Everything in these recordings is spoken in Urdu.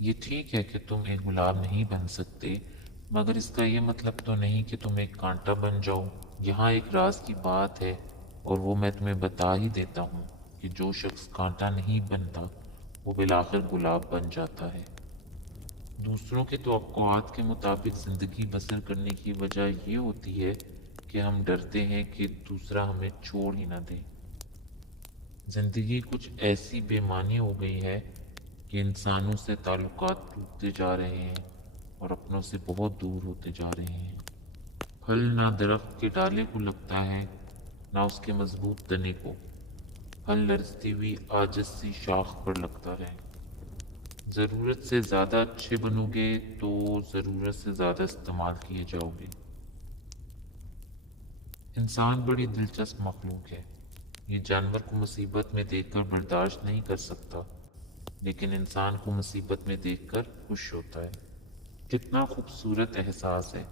یہ ٹھیک ہے کہ تم ایک گلاب نہیں بن سکتے، مگر اس کا یہ مطلب تو نہیں کہ تم ایک کانٹا بن جاؤ۔ یہاں ایک راز کی بات ہے، اور وہ میں تمہیں بتا ہی دیتا ہوں کہ جو شخص کانٹا نہیں بنتا وہ بالآخر گلاب بن جاتا ہے۔ دوسروں کے توقعات کے مطابق زندگی بسر کرنے کی وجہ یہ ہوتی ہے کہ ہم ڈرتے ہیں کہ دوسرا ہمیں چھوڑ ہی نہ دے۔ زندگی کچھ ایسی بے معنی ہو گئی ہے کہ انسانوں سے تعلقات ٹوٹتے جا رہے ہیں اور اپنوں سے بہت دور ہوتے جا رہے ہیں۔ پھل نہ درخت کے ڈالے کو لگتا ہے، نہ اس کے مضبوط تنے کو۔ پھل لرزتی ہوئی عاجز سی شاخ پر لگتا ہے۔ ضرورت سے زیادہ اچھے بنو گے تو ضرورت سے زیادہ استعمال کیے جاؤ گے۔ انسان بڑی دلچسپ مخلوق ہے۔ یہ جانور کو مصیبت میں دیکھ کر برداشت نہیں کر سکتا، لیکن انسان کو مصیبت میں دیکھ کر خوش ہوتا ہے۔ کتنا خوبصورت احساس ہے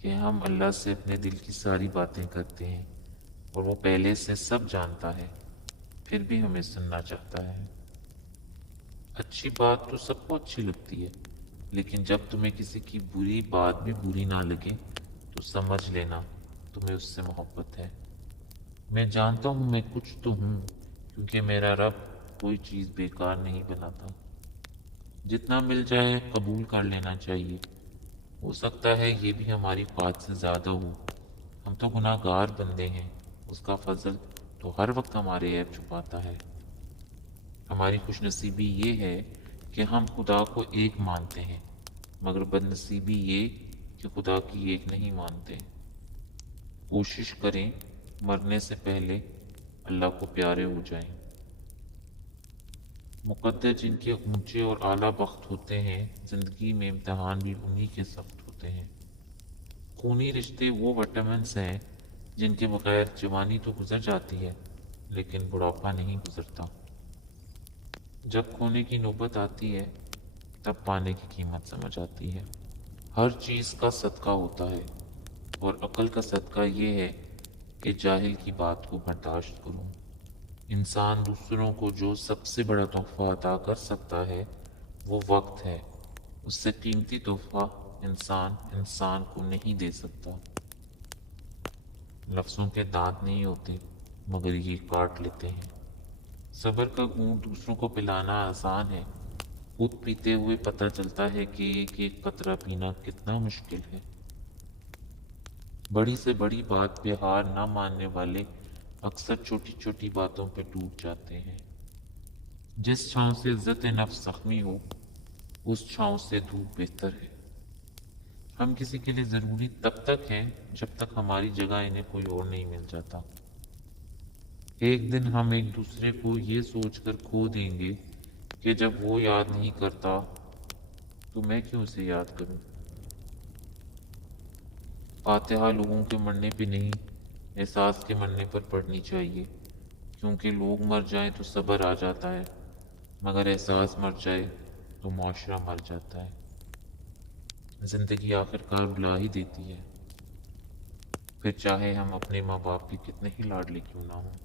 کہ ہم اللہ سے اپنے دل کی ساری باتیں کرتے ہیں اور وہ پہلے سے سب جانتا ہے، پھر بھی ہمیں سننا چاہتا ہے۔ اچھی بات تو سب کو اچھی لگتی ہے، لیکن جب تمہیں کسی کی بری بات بھی بری نہ لگے تو سمجھ لینا تمہیں اس سے محبت ہے۔ میں جانتا ہوں میں کچھ تو ہوں، کیونکہ میرا رب کوئی چیز بیکار نہیں بناتا۔ جتنا مل جائے قبول کر لینا چاہیے۔ ہو سکتا ہے یہ بھی ہماری خواہش سے زیادہ ہو۔ ہم تو گناہ گار بندے ہیں، اس کا فضل تو ہر وقت ہمارے عیب چھپاتا ہے۔ ہماری خوش نصیبی یہ ہے کہ ہم خدا کو ایک مانتے ہیں، مگر بد نصیبی یہ کہ خدا کی ایک نہیں مانتے۔ کوشش کریں مرنے سے پہلے اللہ کو پیارے ہو جائیں۔ مقدر جن کے اونچے اور اعلیٰ بخت ہوتے ہیں، زندگی میں امتحان بھی انہی کے سخت ہوتے ہیں۔ خونی رشتے وہ وٹامنس ہیں جن کے بغیر جوانی تو گزر جاتی ہے، لیکن بڑھاپا نہیں گزرتا۔ جب کھونے کی نوبت آتی ہے تب پانے کی قیمت سمجھ آتی ہے۔ ہر چیز کا صدقہ ہوتا ہے، اور عقل کا صدقہ یہ ہے کہ جاہل کی بات کو برداشت کروں۔ انسان دوسروں کو جو سب سے بڑا تحفہ عطا کر سکتا ہے وہ وقت ہے۔ اس سے قیمتی تحفہ انسان کو نہیں دے سکتا۔ لفظوں کے دانت نہیں ہوتے، مگر یہ کاٹ لیتے ہیں۔ صبر کا گھونٹ دوسروں کو پلانا آسان ہے، خود پیتے ہوئے پتہ چلتا ہے کہ ایک ایک قطرہ پینا کتنا مشکل ہے۔ بڑی سے بڑی بات پہ ہار نہ ماننے والے اکثر چھوٹی چھوٹی باتوں پہ ٹوٹ جاتے ہیں۔ جس چھاؤں سے عزت نفس زخمی ہو، اس چھاؤں سے دھوپ بہتر ہے۔ ہم کسی کے لیے ضروری تب تک ہیں جب تک ہماری جگہ انہیں کوئی اور نہیں مل جاتا۔ ایک دن ہم ایک دوسرے کو یہ سوچ کر کھو دیں گے کہ جب وہ یاد نہیں کرتا تو میں کیوں اسے یاد کروں۔ فاتحہ لوگوں کے مرنے پہ نہیں، احساس کے مرنے پر پڑھنی چاہیے، کیونکہ لوگ مر جائیں تو صبر آ جاتا ہے، مگر احساس مر جائے تو معاشرہ مر جاتا ہے۔ زندگی آخر کار بلا ہی دیتی ہے، پھر چاہے ہم اپنے ماں باپ کے کتنے ہی لاڈلے کیوں نہ ہوں۔